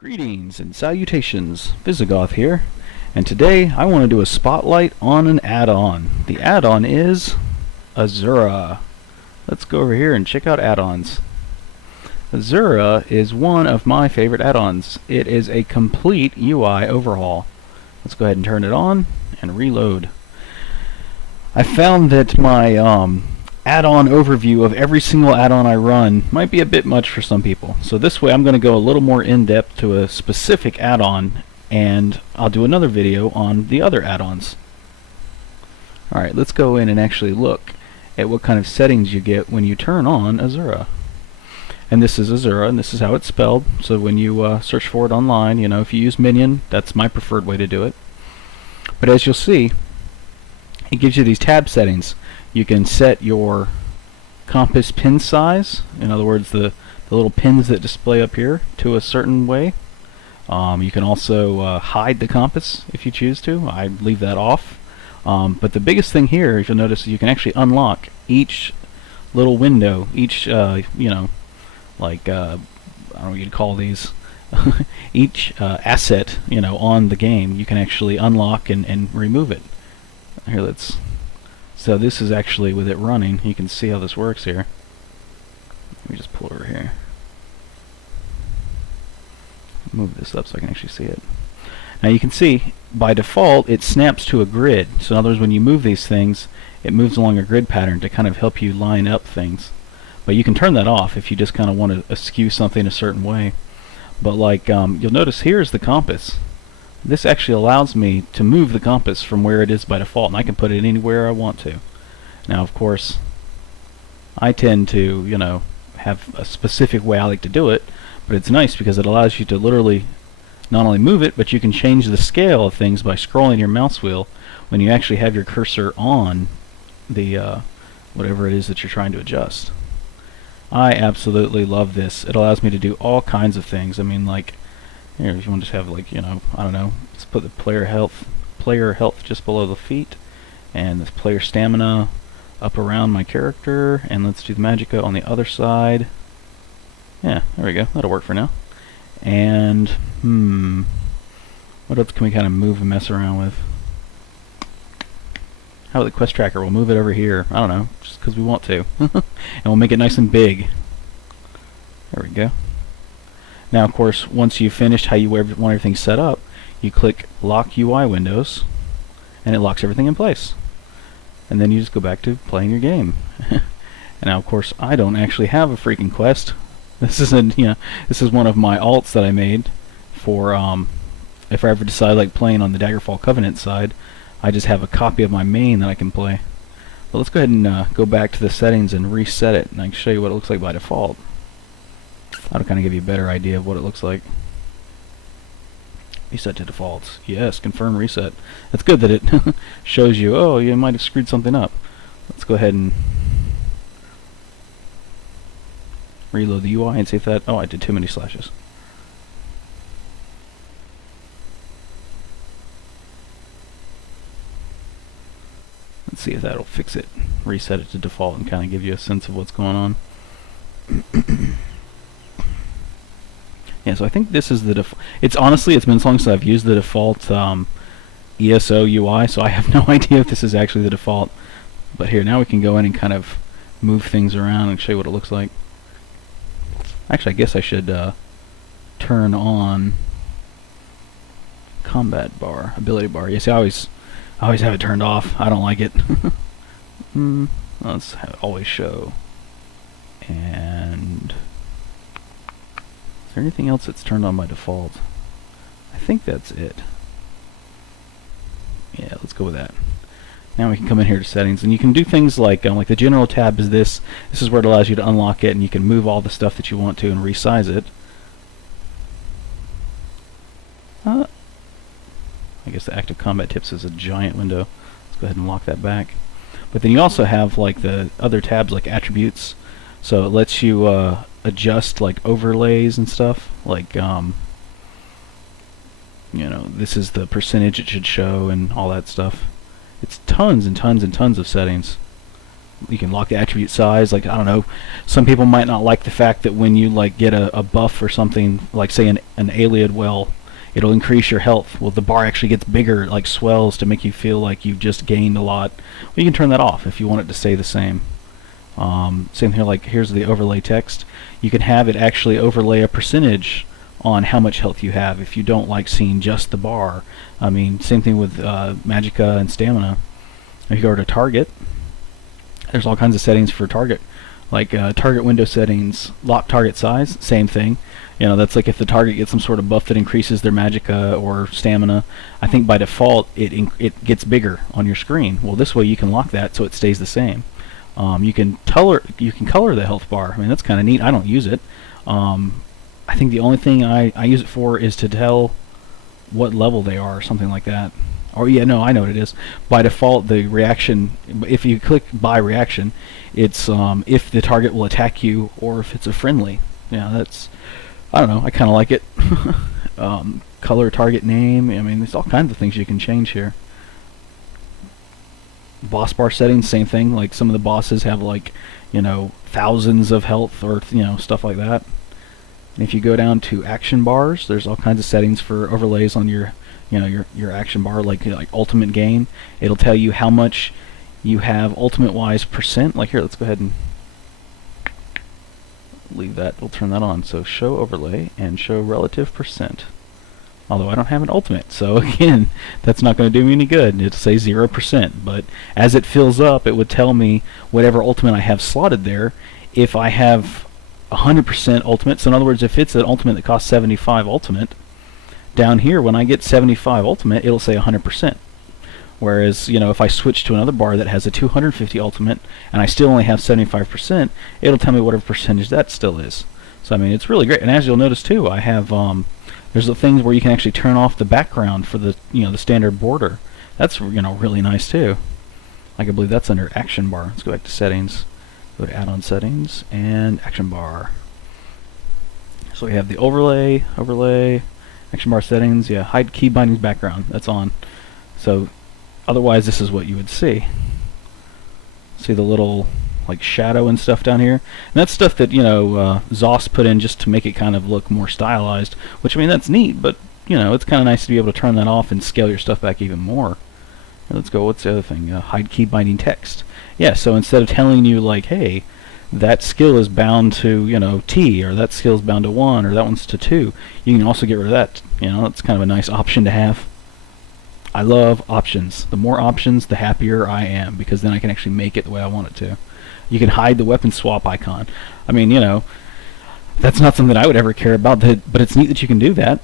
Greetings and salutations, Visigoth here, and today I want to do a spotlight on an add-on. The add-on is Azurah. Let's go over here and check out add-ons. Azurah is one of my favorite add-ons. It is a complete UI overhaul. Let's go ahead and turn it on and reload. I found that my add-on overview of every single add-on I run might be a bit much for some people. So this way I'm going to go a little more in-depth to a specific add-on, and I'll do another video on the other add-ons. Alright, let's go in and actually look at what kind of settings you get when you turn on Azurah. And this is Azurah, and this is how it's spelled. So when you search for it online, you know, if you use Minion, that's my preferred way to do it. But as you'll see, it gives you these tab settings. You can set your compass pin size, in other words the little pins that display up here, to a certain way. You can also hide the compass if you choose to. I leave that off. But the biggest thing here, if you'll notice, is you can actually unlock each little window, each, you know, like, I don't know what you'd call these, each asset, you know, on the game, you can actually unlock and remove it. Here, let's... So this is actually with it running. You can see how this works here. Let me just pull over here. Move this up so I can actually see it. Now you can see, by default, it snaps to a grid. So in other words, when you move these things, it moves along a grid pattern to kind of help you line up things. But you can turn that off if you just kind of want to skew something a certain way. But like, you'll notice here's the compass. This actually allows me to move the compass from where it is by default, and I can put it anywhere I want to. Now, of course, I tend to, you know, have a specific way I like to do it, but it's nice because it allows you to literally not only move it, but you can change the scale of things by scrolling your mouse wheel when you actually have your cursor on the whatever it is that you're trying to adjust. I absolutely love this. It allows me to do all kinds of things. I mean, like, here, if you want to just have, like, you know, I don't know, let's put the player health just below the feet, and this player stamina up around my character, and let's do the magicka on the other side. Yeah, there we go. That'll work for now. And what else can we kind of move and mess around with? How about the quest tracker? We'll move it over here. I don't know, just because we want to, and we'll make it nice and big. There we go. Now, of course, once you've finished how you want everything set up, you click Lock UI Windows, and it locks everything in place. And then you just go back to playing your game. And now, of course, I don't actually have a freaking quest. This isn't, you know, this is one of my alts that I made for if I ever decide like playing on the Daggerfall Covenant side. I just have a copy of my main that I can play. But let's go ahead and go back to the settings and reset it, and I can show you what it looks like by default. That'll kind of give you a better idea of what it looks like. Reset to defaults. Yes, confirm reset. That's good that it shows you, oh, you might have screwed something up. Let's go ahead and reload the UI and see if that... Oh, I did too many slashes. Let's see if that'll fix it. Reset it to default and kind of give you a sense of what's going on. Yeah, so I think this is the it's honestly, it's been so long since I've used the default ESO UI, so I have no idea if this is actually the default. But here, now we can go in and kind of move things around and show you what it looks like. Actually, I guess I should turn on combat bar, ability bar. Yes, I always have it turned off. I don't like it. Let's have it always show. And is there anything else that's turned on by default? I think that's it. Yeah, let's go with that. Now we can come in here to settings, and you can do things like the general tab is this. This is where it allows you to unlock it, and you can move all the stuff that you want to and resize it. I guess the active combat tips is a giant window. Let's go ahead and lock that back. But then you also have like the other tabs like attributes. So it lets you adjust like overlays and stuff. Like, you know, this is the percentage it should show and all that stuff. It's tons and tons and tons of settings. You can lock the attribute size. Like, I don't know, some people might not like the fact that when you like get a buff or something, like say an Ayleid well, it'll increase your health. Well, the bar actually gets bigger, like swells, to make you feel like you've just gained a lot. Well, you can turn that off if you want it to stay the same. Same here, like here's the overlay text. You can have it actually overlay a percentage on how much health you have if you don't like seeing just the bar. I mean, same thing with magicka and stamina. If you go to target, there's all kinds of settings for target, like target window settings, lock target size, same thing. You know, that's like if the target gets some sort of buff that increases their magicka or stamina, I think by default it gets bigger on your screen. Well, this way you can lock that so it stays the same. You can color the health bar. I mean, that's kind of neat. I don't use it. I think the only thing I use it for is to tell what level they are or something like that. Or yeah, no, I know what it is. By default, the reaction, if you click by reaction, it's if the target will attack you or if it's a friendly. Yeah, that's, I don't know, I kind of like it. Color target name, I mean, there's all kinds of things you can change here. Boss bar settings, same thing. Like some of the bosses have like, you know, thousands of health or, you know, stuff like that. And if you go down to action bars, there's all kinds of settings for overlays on your, you know, your action bar, like ultimate gain. It'll tell you how much you have ultimate wise percent. Like here, let's go ahead and leave that. We'll turn that on. So show overlay and show relative percent. Although I don't have an ultimate, so again, that's not going to do me any good. It'll say 0%, but as it fills up, it would tell me whatever ultimate I have slotted there. If I have 100% ultimate, so in other words, if it's an ultimate that costs 75 ultimate, down here when I get 75 ultimate, it'll say 100%. Whereas, you know, if I switch to another bar that has a 250 ultimate and I still only have 75%, it'll tell me whatever percentage that still is. So I mean, it's really great. And as you'll notice too, I have there's the things where you can actually turn off the background for the, you know, the standard border. That's, you know, really nice too. I can believe that's under action bar. Let's go back to settings. Go to add-on settings and action bar. So we have the overlay, action bar settings. Yeah, hide key bindings background. That's on. So otherwise, this is what you would see. See the little like shadow and stuff down here, and that's stuff that, you know, Zos put in just to make it kind of look more stylized. Which, I mean, that's neat, but you know, it's kind of nice to be able to turn that off and scale your stuff back even more. Let's go. What's the other thing? Hide key binding text. Yeah. So instead of telling you like, hey, that skill is bound to, you know, T, or that skill is bound to 1, or that one's to 2, you can also get rid of that. You know, it's kind of a nice option to have. I love options. The more options, the happier I am, because then I can actually make it the way I want it to. You can hide the weapon swap icon. I mean, you know, that's not something I would ever care about, but it's neat that you can do that.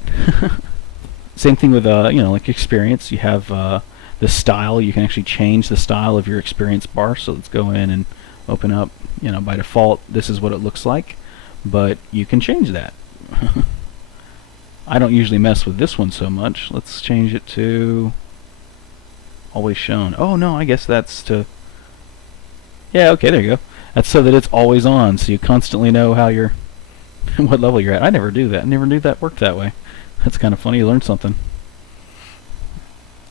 Same thing with, you know, like experience. You have the style. You can actually change the style of your experience bar. So let's go in and open up. You know, by default, this is what it looks like, but you can change that. I don't usually mess with this one so much. Let's change it to always shown. Oh no, I guess that's to... Yeah, okay, there you go. That's so that it's always on, so you constantly know how you're... what level you're at. I never do that. I never knew that worked that way. That's kind of funny. You learned something.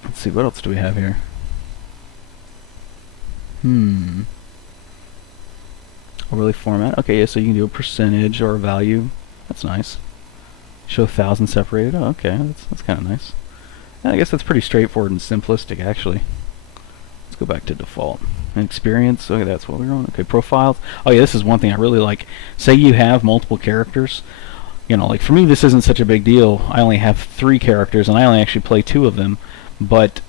Let's see, what else do we have here? Overlay format. Okay, yeah, so you can do a percentage or a value. That's nice. Show 1,000 separated. Oh, okay, that's kind of nice. Yeah, I guess that's pretty straightforward and simplistic, actually. Let's go back to default. And experience. Okay, that's what we're on. Okay, profiles. Oh yeah, this is one thing I really like. Say you have multiple characters. You know, like for me, this isn't such a big deal. I only have 3 characters, and I only actually play 2 of them. But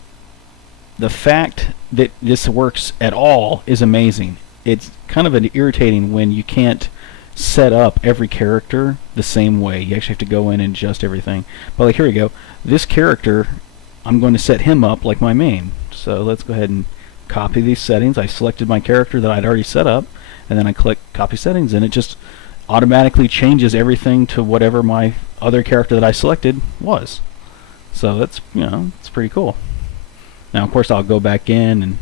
the fact that this works at all is amazing. It's kind of irritating when you can't set up every character the same way. You actually have to go in and adjust everything. But like, here we go. This character, I'm going to set him up like my main. So let's go ahead and copy these settings. I selected my character that I'd already set up, and then I click copy settings, and it just automatically changes everything to whatever my other character that I selected was. So that's, you know, it's pretty cool. Now of course I'll go back in and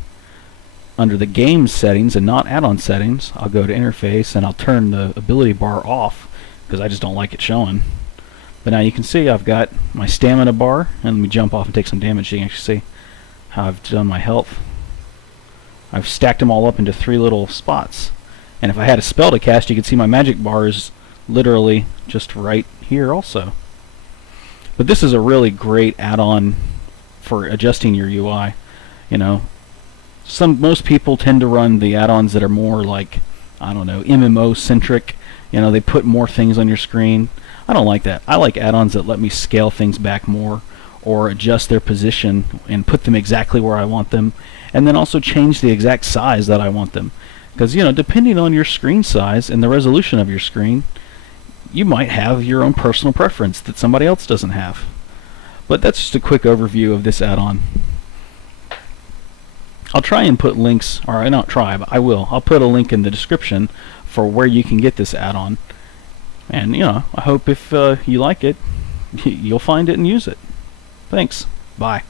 under the game settings and not add-on settings, I'll go to interface and I'll turn the ability bar off because I just don't like it showing. But now you can see I've got my stamina bar, and let me jump off and take some damage so you can actually see how I've done my health. I've stacked them all up into 3 little spots. And if I had a spell to cast, you could see my magic bar is literally just right here also. But this is a really great add-on for adjusting your UI. You know, most people tend to run the add-ons that are more like, I don't know, MMO centric. You know, they put more things on your screen. I don't like that. I like add-ons that let me scale things back more, or adjust their position and put them exactly where I want them, and then also change the exact size that I want them. Because, you know, depending on your screen size and the resolution of your screen, you might have your own personal preference that somebody else doesn't have. But that's just a quick overview of this add-on. I'll try and put links, or not try, but I will. I'll put a link in the description for where you can get this add-on. And, you know, I hope if you like it, you'll find it and use it. Thanks. Bye.